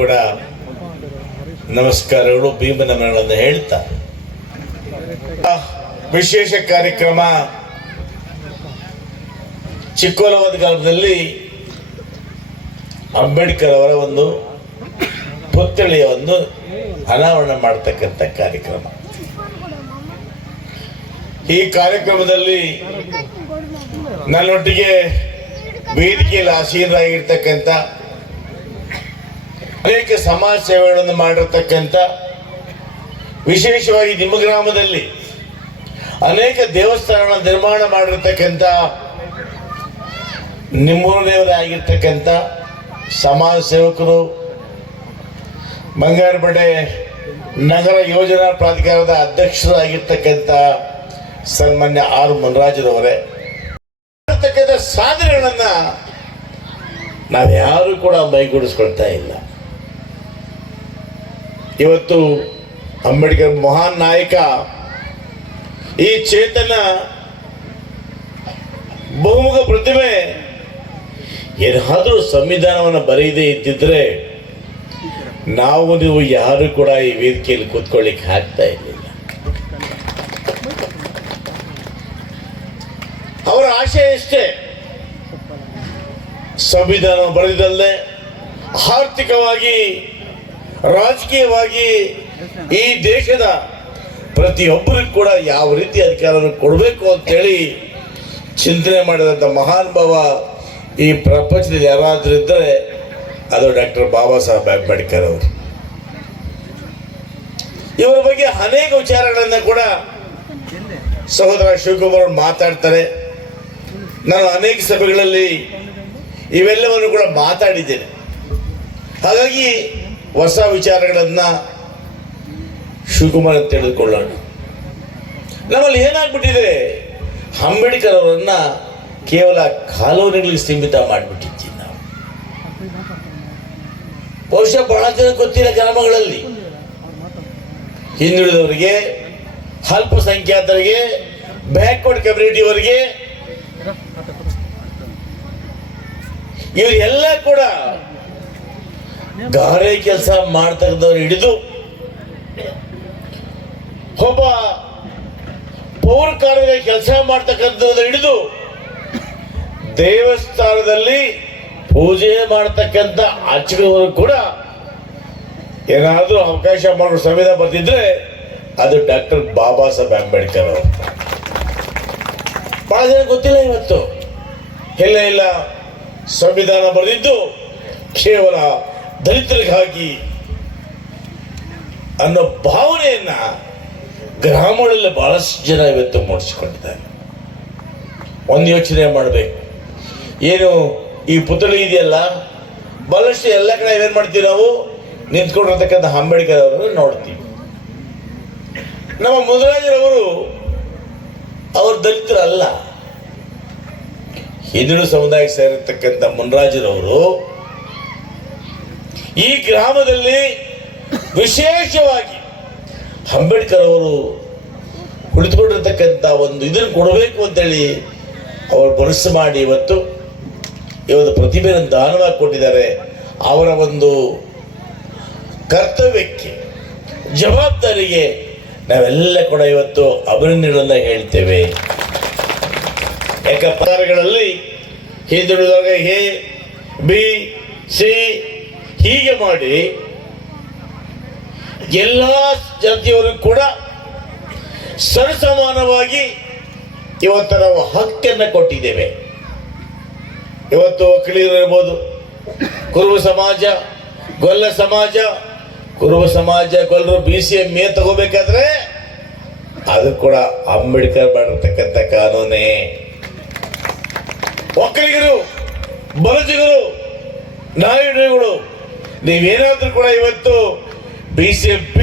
ಕೂಡ ನಮಸ್ಕಾರಗಳು, ಭೀಮನಮನಗಳನ್ನು ಹೇಳ್ತಾ ವಿಶೇಷ ಕಾರ್ಯಕ್ರಮ ಚಿಕ್ಕೋಲವಾದ ಕಾಲದಲ್ಲಿ ಅಂಬೇಡ್ಕರ್ ಅವರ ಒಂದು ಪುತ್ಥಳಿಯನ್ನು ಅನಾವರಣ ಮಾಡತಕ್ಕಂಥ ಕಾರ್ಯಕ್ರಮ. ಈ ಕಾರ್ಯಕ್ರಮದಲ್ಲಿ ನನ್ನೊಟ್ಟಿಗೆ ವೇದಿಕೆಯಲ್ಲಿ ಆಸೀನರಾಗಿರ್ತಕ್ಕಂಥ ಅನೇಕ ಸಮಾಜ ಸೇವೆಗಳನ್ನು ಮಾಡಿರ್ತಕ್ಕಂಥ, ವಿಶೇಷವಾಗಿ ನಿಮ್ಮ ಗ್ರಾಮದಲ್ಲಿ ಅನೇಕ ದೇವಸ್ಥಾನಗಳ ನಿರ್ಮಾಣ ಮಾಡಿರ್ತಕ್ಕಂಥ ನಿಮ್ಮೂರವರೇ ಆಗಿರ್ತಕ್ಕಂಥ ಸಮಾಜ ಸೇವಕರು, ಬಂಗಾರಪೇಟೆ ನಗರ ಯೋಜನಾ ಪ್ರಾಧಿಕಾರದ ಅಧ್ಯಕ್ಷರಾಗಿರ್ತಕ್ಕಂಥ ಸನ್ಮಾನ್ಯ ಆರ್ ಮುನ್ರಾಜರವರೇ ಸಾಧನೆಗಳನ್ನ ನಾವ್ಯಾರು ಕೂಡ ಮೈಗೂಡಿಸ್ಕೊಳ್ತಾ ಇಲ್ಲ. ಇವತ್ತು ಅಂಬೇಡ್ಕರ್ ಮಹಾನ್ ನಾಯಕ, ಈ ಚೇತನ ಬಹುಮುಖ ಪ್ರತಿಮೆ ಏನಾದರೂ ಸಂವಿಧಾನವನ್ನು ಬರೆಯದೇ ಇದ್ದಿದ್ರೆ ನಾವು ನೀವು ಯಾರು ಕೂಡ ಈ ವೇದಿಕೆಯಲ್ಲಿ ಕೂತ್ಕೊಳ್ಳಿಕ್ಕೆ ಆಗ್ತಾ ಇರಲಿಲ್ಲ. ಅವರ ಆಶಯ ಇಷ್ಟೇ, ಸಂವಿಧಾನ ಬರೆದಿದ್ದಲ್ಲದೆ ಆರ್ಥಿಕವಾಗಿ, ರಾಜಕೀಯವಾಗಿ ಈ ದೇಶದ ಪ್ರತಿಯೊಬ್ಬರಿಗೂ ಕೂಡ ಯಾವ ರೀತಿ ಅಧಿಕಾರವನ್ನು ಕೊಡಬೇಕು ಅಂತೇಳಿ ಚಿಂತನೆ ಮಾಡಿದಂಥ ಮಹಾನ್ ಭಾವ ಈ ಪ್ರಪಂಚದಲ್ಲಿ ಯಾರಾದರೂ ಇದ್ದರೆ ಅದು ಡಾಕ್ಟರ್ ಬಾಬಾ ಸಾಹೇಬ್ ಅಂಬೇಡ್ಕರ್ ಅವರು. ಇವರ ಬಗ್ಗೆ ಅನೇಕ ವಿಚಾರಗಳನ್ನು ಕೂಡ ಸಹೋದರ ಶಿವಕುಮಾರ್ ಮಾತಾಡ್ತಾರೆ. ನಾನು ಅನೇಕ ಸಭೆಗಳಲ್ಲಿ ಇವೆಲ್ಲವನ್ನು ಕೂಡ ಮಾತಾಡಿದ್ದೇನೆ. ಹಾಗಾಗಿ ಹೊಸ ವಿಚಾರಗಳನ್ನು ಶಿವಕುಮಾರ್ ತಿಳಿದುಕೊಳ್ಳೋಣ. ನಮ್ಮಲ್ಲಿ ಏನಾಗ್ಬಿಟ್ಟಿದೆ, ಅಂಬೇಡ್ಕರ್ ಅವರನ್ನ ಕೇವಲ ಕಾಲೋನಿಗಳಿಗೆ ಸೀಮಿತ ಮಾಡಿಬಿಟ್ಟಿದ್ದೀವಿ ನಾವು. ಬಹುಶಃ ಬಹಳ ಜನ ಗೊತ್ತಿಲ್ಲ, ಗ್ರಾಮಗಳಲ್ಲಿ ಹಿಂದುಳಿದವರಿಗೆ, ಅಲ್ಪಸಂಖ್ಯಾತರಿಗೆ, ಬ್ಯಾಕ್ವರ್ಡ್ ಕಮ್ಯುನಿಟಿಯವರಿಗೆ, ಇವರೆಲ್ಲ ಕೂಡ ಗಾರೆ ಕೆಲಸ ಮಾಡ್ತಕ್ಕಂಥವ್ರು ಹಿಡಿದು ಒಬ್ಬ ಪೌರ ಕಾರ್ಮಿಕ ಕೆಲಸ ಮಾಡ್ತಕ್ಕಂಥದ್ದು ಹಿಡಿದು ದೇವಸ್ಥಾನದಲ್ಲಿ ಪೂಜೆ ಮಾಡ್ತಕ್ಕಂಥ ಅರ್ಚಕರು ಕೂಡ ಏನಾದರೂ ಅವಕಾಶ ಮಾಡೋ ಸಂವಿಧಾನ ಬರ್ತಿದ್ರೆ ಅದು ಡಾಕ್ಟರ್ ಬಾಬಾ ಸಾಹೇಬ್ ಅಂಬೇಡ್ಕರ್ ಅವರು. ಬಹಳ ಜನ ಗೊತ್ತಿಲ್ಲ ಇವತ್ತು. ಇಲ್ಲ, ಸಂವಿಧಾನ ಬರೆದಿದ್ದು ಕೇವಲ ದಲಿತರಿಗಾಗಿ ಅನ್ನೋ ಭಾವನೆಯನ್ನ ಗ್ರಾಮಗಳಲ್ಲಿ ಬಹಳಷ್ಟು ಜನ ಇವತ್ತು ಮೂಡಿಸಿಕೊಂಡಿದ್ದಾರೆ. ಒಂದು ಯೋಚನೆ ಮಾಡಬೇಕು, ಏನು ಈ ಪುತ್ಥಳಿ ಇದೆಯಲ್ಲ, ಬಹಳಷ್ಟು ಎಲ್ಲ ಕಡೆ ಏನ್ ಮಾಡ್ತೀವಿ ನಾವು, ನಿಂತ್ಕೊಂಡಿರ್ತಕ್ಕಂಥ ಅಂಬೇಡ್ಕರ್ ಅವರನ್ನು ನೋಡ್ತೀವಿ. ನಮ್ಮ ಮುನ್ರಾಜರವರು ಅವರು ದಲಿತರಲ್ಲ, ಹಿಂದುಳಿದ ಸಮುದಾಯಕ್ಕೆ ಸೇರಿರ್ತಕ್ಕಂಥ ಮುನ್ರಾಜರವರು ಈ ಗ್ರಾಮದಲ್ಲಿ ವಿಶೇಷವಾಗಿ ಅಂಬೇಡ್ಕರ್ ಅವರು ಕುಳಿತುಕೊಂಡಿರ್ತಕ್ಕಂಥ ಒಂದು ಇದನ್ನು ಕೊಡಬೇಕು ಅಂತೇಳಿ ಅವರು ಮನಸ್ಸು ಮಾಡಿ ಇವತ್ತು ಪ್ರತಿಭೆಯನ್ನು ದಾನವಾಗಿ ಕೊಟ್ಟಿದ್ದಾರೆ. ಅವರ ಒಂದು ಕರ್ತವ್ಯಕ್ಕೆ, ಜವಾಬ್ದಾರಿಗೆ ನಾವೆಲ್ಲ ಕೂಡ ಇವತ್ತು ಅಭಿನಂದನೆಗಳನ್ನ ಹೇಳ್ತೇವೆ. ಯಾಕೆ ಪದಗಳಲ್ಲಿ ಹಿಂದುಳಿದವರಿಗೆ ಎ, ಬಿ, ಸಿ ಹೀಗೆ ಮಾಡಿ ಎಲ್ಲ ಜಾತಿಯವರಿಗೂ ಕೂಡ ಸರಿಸಮಾನವಾಗಿ ಇವತ್ತು ನಾವು ಹಕ್ಕನ್ನು ಕೊಟ್ಟಿದ್ದೇವೆ. ಇವತ್ತು ಒಕ್ಕಲಿಗರು ಇರ್ಬೋದು, ಕುರುಬ ಸಮಾಜ, ಗೊಲ್ಲ ಸಮಾಜ, ಕುರುಬ ಸಮಾಜ ಗೊಲ್ಲರು BCMA ತಗೋಬೇಕಾದ್ರೆ ಅದು ಕೂಡ ಅಂಬೇಡ್ಕರ್ ಮಾಡಿರ್ತಕ್ಕಂಥ ಕಾನೂನೇ. ಒಕ್ಕಲಿಗರು, ಬಲಜಿಗರು, ನಾಯುಡುಗಳು ನೀವೇನಾದ್ರೂ ಕೂಡ ಇವತ್ತು BCMP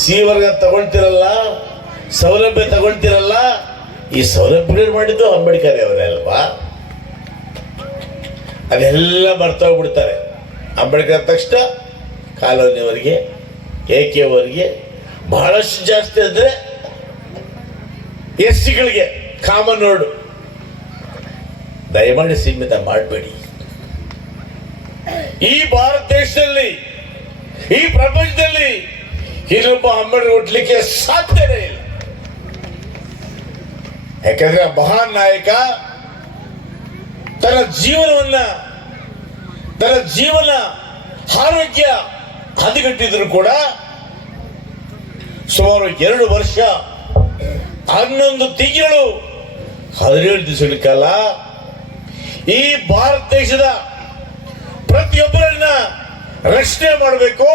C ವರ್ಗ ತಗೊಳ್ತಿರಲ್ಲ, ಸೌಲಭ್ಯ ತಗೊಳ್ತಿರಲ್ಲ, ಈ ಸೌಲಭ್ಯಗಳು ಮಾಡಿದ್ದು ಅಂಬೇಡ್ಕರ್ ಅವರೇ ಅಲ್ವಾ? ಅದೆಲ್ಲ ಮರ್ತೋಗ್ಬಿಡ್ತಾರೆ. ಅಂಬೇಡ್ಕರ್ ತಕ್ಷಣ ಕಾಲೋನಿಯವರಿಗೆ, AKವರಿಗೆ ಬಹಳಷ್ಟು ಜಾಸ್ತಿ ಅಂದರೆ SCಗಳಿಗೆ ಕಾಮನ್ ನೋಡು. ದಯಮಾಡಿ ಸೀಮಿತ ಮಾಡಬೇಡಿ. ಈ ಭಾರತ ದೇಶದಲ್ಲಿ ಈ ಪ್ರಪಂಚದಲ್ಲಿ ಇನ್ನೊಬ್ಬ ಅಂಬೇಡ್ಕರ್ ಹುಟ್ಟಲಿಕ್ಕೆ ಸಾಧ್ಯನೇ ಇಲ್ಲ. ಯಾಕಂದ್ರೆ ಮಹಾನ್ ನಾಯಕ ತನ್ನ ಜೀವನ ಆರೋಗ್ಯ ಹದಗೆಟ್ಟಿದ್ರು ಕೂಡ ಸುಮಾರು 2 ವರ್ಷ 11 ತಿಂಗಳು 17 ದಿವಸಗಳ ಕಾಲ ಈ ಭಾರತ ದೇಶದ ಪ್ರತಿಯೊಬ್ಬರನ್ನ ರಕ್ಷಣೆ ಮಾಡಬೇಕು,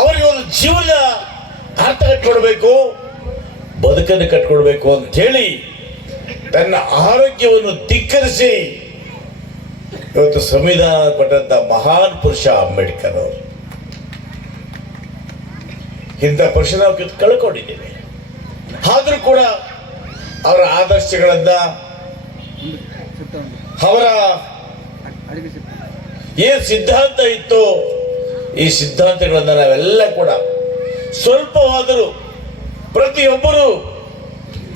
ಅವರಿಗೆ ಒಂದು ಜೀವನ ಅರ್ಥ ಕಟ್ಕೊಡ್ಬೇಕು, ಬದುಕನ್ನು ಕಟ್ಕೊಡ್ಬೇಕು ಅಂತ ಹೇಳಿ ತನ್ನ ಆರೋಗ್ಯವನ್ನು ಧಿಕ್ಕರಿಸಿ ಇವತ್ತು ಸಂವಿಧಾನ ಕೊಟ್ಟಂತ ಮಹಾನ್ ಪುರುಷ ಅಂಬೇಡ್ಕರ್ ಅವರು. ಇಂಥ ಪುರುಷ ನಾವು ಕಳ್ಕೊಂಡಿದ್ದೇವೆ. ಆದರೂ ಕೂಡ ಅವರ ಆದರ್ಶಗಳನ್ನ, ಅವರ ಏನ್ ಸಿದ್ಧಾಂತ ಇತ್ತು, ಈ ಸಿದ್ಧಾಂತಗಳನ್ನ ನಾವೆಲ್ಲ ಕೂಡ ಸ್ವಲ್ಪವಾದರೂ ಪ್ರತಿಯೊಬ್ಬರು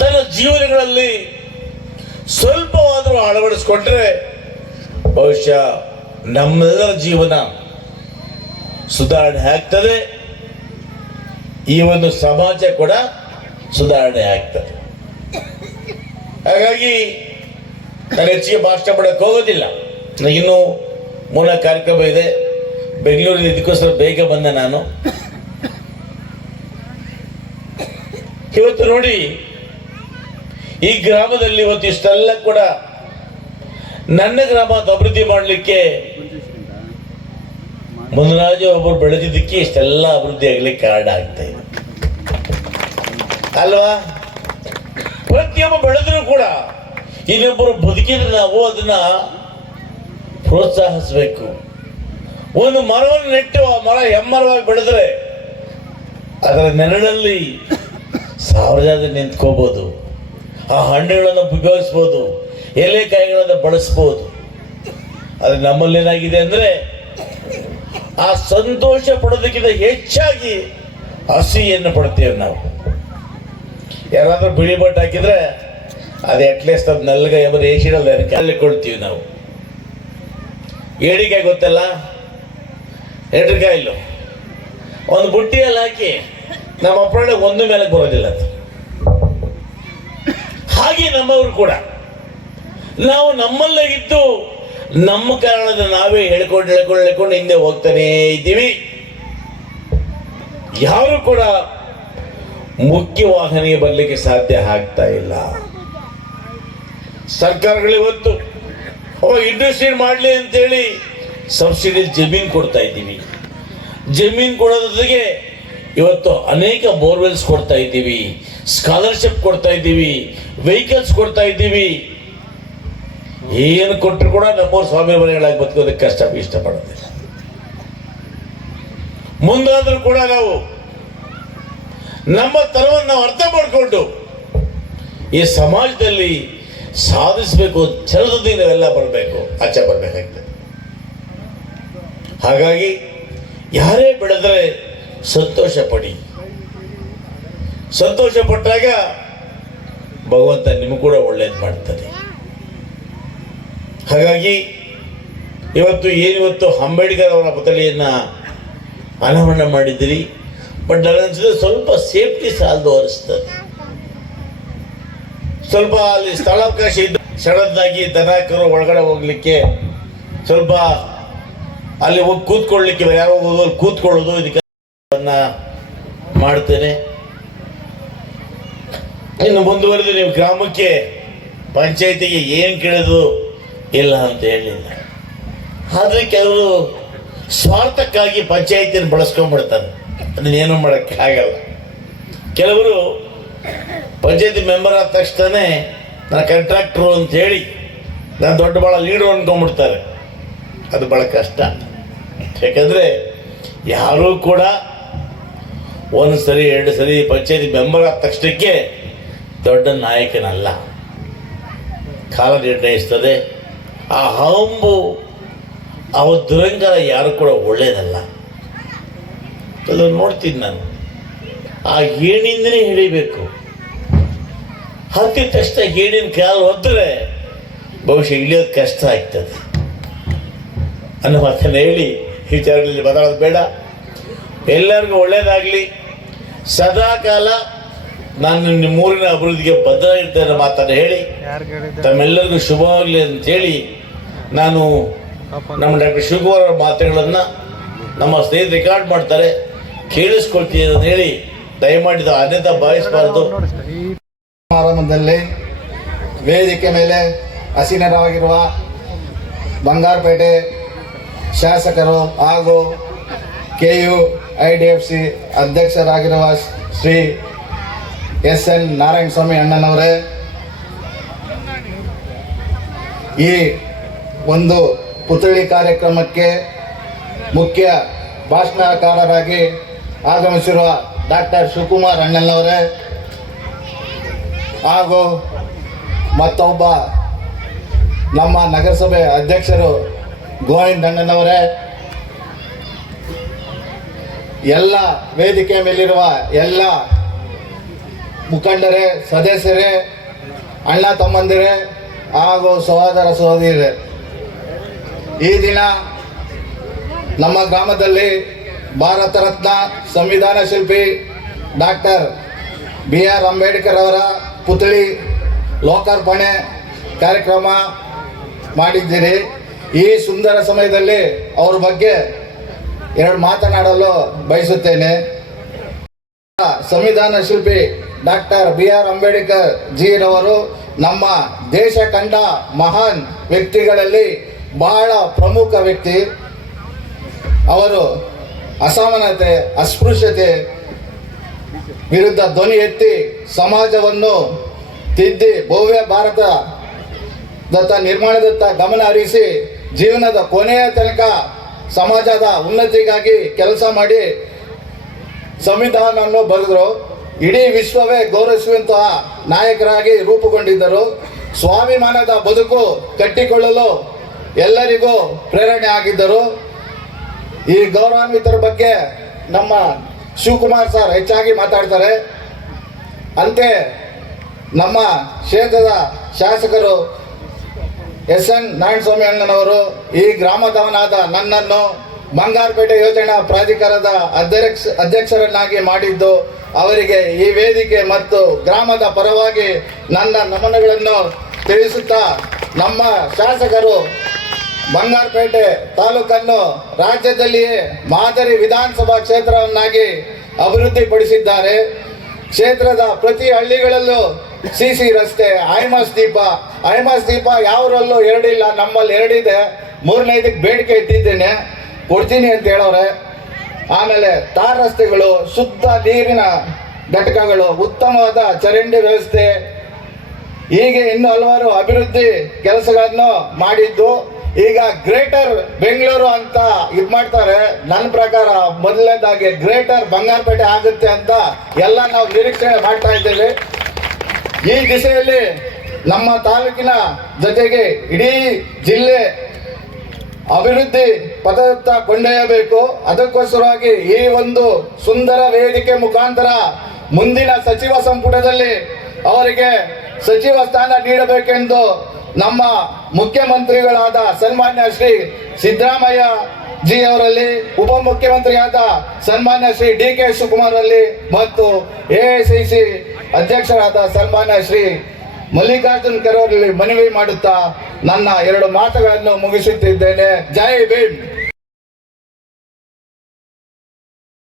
ತನ್ನ ಜೀವನಗಳಲ್ಲಿ ಸ್ವಲ್ಪವಾದರೂ ಅಳವಡಿಸಿಕೊಂಡ್ರೆ ಬಹುಶಃ ನಮ್ಮೆಲ್ಲರ ಜೀವನ ಸುಧಾರಣೆ ಆಗ್ತದೆ, ಈ ಒಂದು ಸಮಾಜ ಕೂಡ ಸುಧಾರಣೆ ಆಗ್ತದೆ. ಹಾಗಾಗಿ ನಾನು ಹೆಚ್ಚಿಗೆ ಭಾಷಣ ಮಾಡಕ್ಕೆ ಹೋಗೋದಿಲ್ಲ. ಇನ್ನೂ 3 ಕಾರ್ಯಕ್ರಮ ಇದೆ. ಬೆಂಗಳೂರಿಗೆ ಇದಕ್ಕೋಸ್ಕರ ಬೇಗ ಬಂದೆ ನಾನು. ಇವತ್ತು ನೋಡಿ, ಈ ಗ್ರಾಮದಲ್ಲಿ ಇವತ್ತು ಇಷ್ಟೆಲ್ಲ ಕೂಡ ನನ್ನ ಗ್ರಾಮ ಅಭಿವೃದ್ಧಿ ಮಾಡಲಿಕ್ಕೆ ಮುನ್ರಾಜು ಒಬ್ಬರು ಬೆಳೆದಿದ್ದಕ್ಕೆ ಇಷ್ಟೆಲ್ಲ ಅಭಿವೃದ್ಧಿ ಆಗ್ಲಿಕ್ಕೆ ಕಾರಣ ಆಗ್ತಾ ಇದೆ ಅಲ್ವಾ? ಪ್ರತಿಯೊಬ್ಬ ಬೆಳೆದ್ರು ಕೂಡ ಇನ್ನೊಬ್ಬರು ಬದುಕಿದ್ರೆ ನಾವು ಅದನ್ನ ಪ್ರೋತ್ಸಾಹಿಸಬೇಕು. ಒಂದು ಮರವನ್ನು ನೆಟ್ಟು ಆ ಮರ ಹೆಮ್ಮರವಾಗಿ ಬೆಳೆದ್ರೆ ಅದರ ನೆರಳಲ್ಲಿ 1000 ಜನ ನಿಂತ್ಕೋಬಹುದು, ಆ ಹಣ್ಣುಗಳನ್ನು ಉಪಯೋಗಿಸ್ಬೋದು, ಎಲೆಕಾಯಿಗಳನ್ನು ಬಳಸ್ಬೋದು. ಅದು ನಮ್ಮಲ್ಲೇನಾಗಿದೆ ಅಂದ್ರೆ ಆ ಸಂತೋಷ ಪಡೋದಕ್ಕಿಂತ ಹೆಚ್ಚಾಗಿ ಹಸಿಯನ್ನು ಪಡ್ತೇವೆ ನಾವು. ಯಾರಾದ್ರೂ ಬಿಳಿ ಬಟ್ಟೆ ಹಾಕಿದ್ರೆ ಅದು ಅಟ್ಲೀಸ್ಟ್ ಅದು ನಲ್ಗ ಎಂಬುದು ಏಷಿಯಲ್ಲಿ ಕೊಡ್ತೀವಿ ನಾವು. ಏಡಿಕಾಯಿ ಗೊತ್ತಲ್ಲ, ಎಡ್ರಿಕಾಯಿಲು ಒಂದು ಬುಟ್ಟಿಯಲ್ಲಿ ಹಾಕಿ ನಮ್ಮ ಅಪ್ಪಳೆ ಒಂದು ಮೇಲೆ ಬರೋದಿಲ್ಲ ಅದು. ಹಾಗೆ ನಮ್ಮವರು ಕೂಡ ನಾವು ನಮ್ಮಲ್ಲೇ ಇದ್ದು ನಮ್ಮ ಕಾರಣದ ನಾವೇ ಹೇಳ್ಕೊಂಡು ಹಿಂದೆ ಹೋಗ್ತಾನೇ ಇದ್ದೀವಿ. ಯಾರು ಕೂಡ ಮುಖ್ಯ ವಾಹನಿಗೆ ಬರಲಿಕ್ಕೆ ಸಾಧ್ಯ ಆಗ್ತಾ ಇಲ್ಲ. ಸರ್ಕಾರಗಳಿವತ್ತು ಇಂಡಸ್ಟ್ರಿ ಮಾಡಲಿ ಅಂತೇಳಿ ಸಬ್ಸಿಡಿ ಜಮೀನು ಕೊಡ್ತಾ ಇದ್ದೀವಿ. ಜಮೀನು ಕೊಡೋದಕ್ಕೆ ಇವತ್ತು ಅನೇಕ ಬೋರ್ವೆಲ್ಸ್ ಕೊಡ್ತಾ ಇದ್ದೀವಿ, ಸ್ಕಾಲರ್ಶಿಪ್ ಕೊಡ್ತಾ ಇದ್ದೀವಿ, ವೆಹಿಕಲ್ಸ್ ಕೊಡ್ತಾ ಇದ್ದೀವಿ. ಏನು ಕೊಟ್ಟರು ಕೂಡ ನಮ್ಮೂರು ಸ್ವಾಮಿ ಮನೆಗಳಾಗಿ ಬದುಕೋದಕ್ಕೆ ಇಷ್ಟಪಡೋದಿಲ್ಲ. ಮುಂದಾದ್ರೂ ಕೂಡ ನಾವು ನಮ್ಮ ತರವನ್ನು ನಾವು ಅರ್ಥ ಮಾಡಿಕೊಂಡು ಈ ಸಮಾಜದಲ್ಲಿ ಸಾಧಿಸಬೇಕು, ಛಲದಿಂದ ನಾವೆಲ್ಲ ಬರಬೇಕು, ಆಚೆ ಬರಬೇಕಾಗ್ತದೆ. ಹಾಗಾಗಿ ಯಾರೇ ಬೆಳೆದರೆ ಸಂತೋಷ ಪಡಿ. ಸಂತೋಷ ಪಟ್ಟಾಗ ಭಗವಂತ ನಿಮಗೂ ಕೂಡ ಒಳ್ಳೇದು ಮಾಡ್ತದೆ. ಹಾಗಾಗಿ ಏನಿವತ್ತು ಅಂಬೇಡ್ಕರ್ ಅವರ ಪುತ್ಥಳಿಯನ್ನು ಅನಾವರಣ ಮಾಡಿದ್ದೀರಿ. ಬಟ್ ನನಗನ್ಸಿದ್ರೆ ಸ್ವಲ್ಪ ಸೇಫ್ಟಿ ಸಾಲದು ಅನಿಸ್ತದೆ. ಸ್ವಲ್ಪ ಅಲ್ಲಿ ಸ್ಥಳಾವಕಾಶ ಇದ್ದು ಸಡನ್ನಾಗಿ ದನ ಕರು ಒಳಗಡೆ ಹೋಗ್ಲಿಕ್ಕೆ ಸ್ವಲ್ಪ ಅಲ್ಲಿ ಹೋಗಿ ಕೂತ್ಕೊಳ್ಳಿಕ್ಕೆ ಯಾರೋ ಹೋಗೋದು ಕೂತ್ಕೊಳ್ಳೋದು ಇದಕ್ಕೆ ಮಾಡ್ತೇನೆ. ಇನ್ನು ಮುಂದುವರೆದು ನೀವು ಗ್ರಾಮಕ್ಕೆ ಪಂಚಾಯತಿಗೆ ಏನು ಕೇಳೋದು ಇಲ್ಲ ಅಂತ ಹೇಳಿಲ್ಲ. ಆದರೆ ಕೆಲವರು ಸ್ವಾರ್ಥಕ್ಕಾಗಿ ಪಂಚಾಯತಿಯನ್ನು ಬಳಸ್ಕೊಂಡ್ಬಿಡ್ತಾರೆ, ಅದನ್ನೇನು ಮಾಡೋಕ್ಕೆ ಆಗಲ್ಲ. ಕೆಲವರು ಪಂಚಾಯತಿ ಮೆಂಬರ್ ಆದ ತಕ್ಷಣ ನಾನು ಕಾಂಟ್ರಾಕ್ಟ್ರು ಅಂತ ಹೇಳಿ ನಾನು ದೊಡ್ಡ ಭಾಳ ಲೀಡರ್ ಅಂದ್ಕೊಂಡ್ಬಿಡ್ತಾರೆ. ಅದು ಭಾಳ ಕಷ್ಟ. ಯಾಕಂದರೆ ಯಾರೂ ಕೂಡ 1 ಸರಿ 2 ಸರಿ ಪಂಚಾಯತಿ ಮೆಂಬರ್ ಆದ ತಕ್ಷಣಕ್ಕೆ ದೊಡ್ಡ ನಾಯಕನಲ್ಲ. ಕಾಲ ನಿರ್ಣಯಿಸ್ತದೆ. ಆ ಹಂಬು, ಆ ದುರಂಕಾರ ಯಾರು ಕೂಡ ಒಳ್ಳೇದಲ್ಲ. ಕೆಲವರು ನೋಡ್ತೀನಿ ನಾನು, ಆ ಏಣಿಂದನೇ ಹಿಡಿಬೇಕು. ಹತ್ತಿದ ತಕ್ಷಣ ಏಣಿನ ಕಾಲು ಹೊತ್ತರೆ ಬಹುಶಃ ಇಳಿಯೋದು ಕಷ್ಟ ಆಗ್ತದೆ ಅನ್ನೋ ಮಾತನ್ನು ಹೇಳಿ ವಿಚಾರಗಳಲ್ಲಿ ಮಾತಾಡೋದು ಬೇಡ. ಎಲ್ಲರಿಗೂ ಒಳ್ಳೆಯದಾಗಲಿ. ಸದಾ ಕಾಲ ನಾನು ನಿಮ್ಮೂರಿನ ಅಭಿವೃದ್ಧಿಗೆ ಬದ್ಧ ಇರ್ತೇನೆ ಮಾತನ್ನು ಹೇಳಿ ತಮ್ಮೆಲ್ಲರಿಗೂ ಶುಭವಾಗಲಿ ಅಂತೇಳಿ ನಾನು ನಮ್ಮ ಡಾಕ್ಟರ್ ಶಿವಕುಮಾರ್ ಅವರ ಮಾತುಗಳನ್ನು ನಮ್ಮ ಸ್ನೇಹಿತರು ರೆಕಾರ್ಡ್ ಮಾಡ್ತಾರೆ, ಕೇಳಿಸ್ಕೊಳ್ತೀನಿ ಅಂತ ಹೇಳಿ ದಯಮಾಡಿ ಅನ್ಯತಾ ಭಾವಿಸಬಾರದು. ಸಮಾರಂಭದಲ್ಲಿ ವೇದಿಕೆ ಮೇಲೆ ಆಸೀನರಾಗಿರುವ ಬಂಗಾರಪೇಟೆ ಶಾಸಕರು ಹಾಗೂ KUIDFC ಅಧ್ಯಕ್ಷರಾಗಿರುವ ಶ್ರೀ SN ನಾರಾಯಣಸ್ವಾಮಿ ಅಣ್ಣನವರೇ, ಈ ಒಂದು ಪುತ್ಥಳಿ ಕಾರ್ಯಕ್ರಮಕ್ಕೆ ಮುಖ್ಯ ಭಾಷಣಕಾರರಾಗಿ ಆಗಮಿಸಿರುವ ಡಾಕ್ಟರ್ ಶಿವಕುಮಾರ್ ಅಣ್ಣನವರೇ ಹಾಗೂ ಮತ್ತೊಬ್ಬ ನಮ್ಮ ನಗರಸಭೆ ಅಧ್ಯಕ್ಷರು ಗೋವಿಂದ ಅಣ್ಣನವರೇ, ಎಲ್ಲ ವೇದಿಕೆ ಮೇಲಿರುವ ಎಲ್ಲ ಮುಖಂಡರೇ, ಸದಸ್ಯರೇ, ಅಣ್ಣ ತಮ್ಮಂದಿರೇ ಹಾಗೂ ಸಹೋದರ ಸಹೋದರಿಯರೇ, ಈ ದಿನ ನಮ್ಮ ಗ್ರಾಮದಲ್ಲಿ ಭಾರತ ರತ್ನ ಸಂವಿಧಾನ ಶಿಲ್ಪಿ ಡಾಕ್ಟರ್ BR ಅಂಬೇಡ್ಕರ್ ಅವರ ಪುತ್ಥಳಿ ಲೋಕಾರ್ಪಣೆ ಕಾರ್ಯಕ್ರಮ ಮಾಡಿದ್ದೀರಿ. ಈ ಸುಂದರ ಸಮಯದಲ್ಲಿ ಅವ್ರ ಬಗ್ಗೆ ಎರಡು ಮಾತನಾಡಲು ಬಯಸುತ್ತೇನೆ. ಸಂವಿಧಾನ ಶಿಲ್ಪಿ ಡಾಕ್ಟರ್ BR ಅಂಬೇಡ್ಕರ್ ಜಿರವರು ನಮ್ಮ ದೇಶ ಕಂಡ ಮಹಾನ್ ವ್ಯಕ್ತಿಗಳಲ್ಲಿ ಬಹಳ ಪ್ರಮುಖ ವ್ಯಕ್ತಿ. ಅವರು ಅಸಮಾನತೆ, ಅಸ್ಪೃಶ್ಯತೆ ವಿರುದ್ಧ ಧ್ವನಿ ಎತ್ತಿ ಸಮಾಜವನ್ನು ತಿದ್ದಿ ಭವ್ಯ ಭಾರತದತ್ತ ನಿರ್ಮಾಣದತ್ತ ಗಮನ ಹರಿಸಿ ಜೀವನದ ಕೊನೆಯ ತನಕ ಸಮಾಜದ ಉನ್ನತಿಗಾಗಿ ಕೆಲಸ ಮಾಡಿ ಸಂವಿಧಾನವನ್ನು ಬರೆದರು. ಇಡೀ ವಿಶ್ವವೇ ಗೌರವಿಸುವಂತಹ ನಾಯಕರಾಗಿ ರೂಪುಗೊಂಡಿದ್ದರು. ಸ್ವಾಭಿಮಾನದ ಬದುಕು ಕಟ್ಟಿಕೊಳ್ಳಲು ಎಲ್ಲರಿಗೂ ಪ್ರೇರಣೆ ಆಗಿದ್ದರು. ಈ ಗೌರವಾನ್ವಿತರ ಬಗ್ಗೆ ನಮ್ಮ ಶಿವಕುಮಾರ್ ಸರ್ ಹೆಚ್ಚಾಗಿ ಮಾತಾಡ್ತಾರೆ. ಅಂತೆ ನಮ್ಮ ಕ್ಷೇತ್ರದ ಶಾಸಕರು SN ನಾರಾಯಣಸ್ವಾಮಿ ಅಣ್ಣನವರು ಈ ಗ್ರಾಮದವನಾದ ನನ್ನನ್ನು ಬಂಗಾರಪೇಟೆ ಯೋಜನಾ ಪ್ರಾಧಿಕಾರದ ಅಧ್ಯಕ್ಷರನ್ನಾಗಿ ಮಾಡಿದ್ದು ಅವರಿಗೆ ಈ ವೇದಿಕೆ ಮತ್ತು ಗ್ರಾಮದ ಪರವಾಗಿ ನನ್ನ ನಮನಗಳನ್ನು ತಿಳಿಸುತ್ತಾ, ನಮ್ಮ ಶಾಸಕರು ಬಂಗಾರಪೇಟೆ ತಾಲೂಕನ್ನು ರಾಜ್ಯದಲ್ಲಿಯೇ ಮಾದರಿ ವಿಧಾನಸಭಾ ಕ್ಷೇತ್ರವನ್ನಾಗಿ ಅಭಿವೃದ್ಧಿಪಡಿಸಿದ್ದಾರೆ. ಕ್ಷೇತ್ರದ ಪ್ರತಿ ಹಳ್ಳಿಗಳಲ್ಲೂ CC ರಸ್ತೆ, ಐಮಾಸ್ ದೀಪ ಯಾವರಲ್ಲೂ ಎರಡಿಲ್ಲ, ನಮ್ಮಲ್ಲಿ ಎರಡಿದೆ. ಮೂರನೇದಕ್ಕೆ ಬೇಡಿಕೆ ಇಟ್ಟಿದ್ದೇನೆ, ಕೊಡ್ತೀನಿ ಅಂತ ಹೇಳೋರೆ. ಆಮೇಲೆ ತಾರ್ ರಸ್ತೆಗಳು, ಶುದ್ಧ ನೀರಿನ ಘಟಕಗಳು, ಉತ್ತಮವಾದ ಚರಂಡಿ ವ್ಯವಸ್ಥೆ, ಹೀಗೆ ಇನ್ನು ಹಲವಾರು ಅಭಿವೃದ್ಧಿ ಕೆಲಸಗಳನ್ನು ಮಾಡಿದ್ದು. ಈಗ ಗ್ರೇಟರ್ ಬೆಂಗಳೂರು ಅಂತ ಇದು ಮಾಡ್ತಾರೆ. ನನ್ನ ಪ್ರಕಾರ ಮೊದಲನೇದಾಗಿ ಗ್ರೇಟರ್ ಬಂಗಾರಪೇಟೆ ಆಗುತ್ತೆ ಅಂತ ಎಲ್ಲ ನಾವು ನಿರೀಕ್ಷೆ ಮಾಡ್ತಾ ಇದ್ದೇವೆ. ಈ ದಿಸೆಯಲ್ಲಿ ನಮ್ಮ ತಾಲೂಕಿನ ಜೊತೆಗೆ ಇಡೀ ಜಿಲ್ಲೆ ಅಭಿವೃದ್ಧಿ ಪದದತ್ತ ಕೊಂಡೊಯ್ಯಬೇಕು. ಅದಕ್ಕೋಸ್ಕರವಾಗಿ ಈ ಒಂದು ಸುಂದರ ವೇದಿಕೆ ಮುಖಾಂತರ ಮುಂದಿನ ಸಚಿವ ಸಂಪುಟದಲ್ಲಿ ಅವರಿಗೆ ಸಚಿವ ಸ್ಥಾನ ನೀಡಬೇಕೆಂದು ನಮ್ಮ ಮುಖ್ಯಮಂತ್ರಿಗಳಾದ ಸನ್ಮಾನ್ಯ ಶ್ರೀ ಸಿದ್ದರಾಮಯ್ಯ ಜಿ ಅವರಲ್ಲಿ, ಉಪಮುಖ್ಯಮಂತ್ರಿಯಾದ ಸನ್ಮಾನ್ಯ ಶ್ರೀ DK ಶಿವಕುಮಾರ್ ಅಲ್ಲಿ ಮತ್ತು AICC ಅಧ್ಯಕ್ಷರಾದ ಸನ್ಮಾನ್ಯ ಶ್ರೀ ಮಲ್ಲಿಕಾರ್ಜುನ್ ಖರ್ಗೆ ಅವರಲ್ಲಿ ಮನವಿ ಮಾಡುತ್ತಾ ನನ್ನ ಎರಡು ಮಾತುಗಳನ್ನು ಮುಗಿಸುತ್ತಿದ್ದೇನೆ. ಜೈ ಭೀಮ್.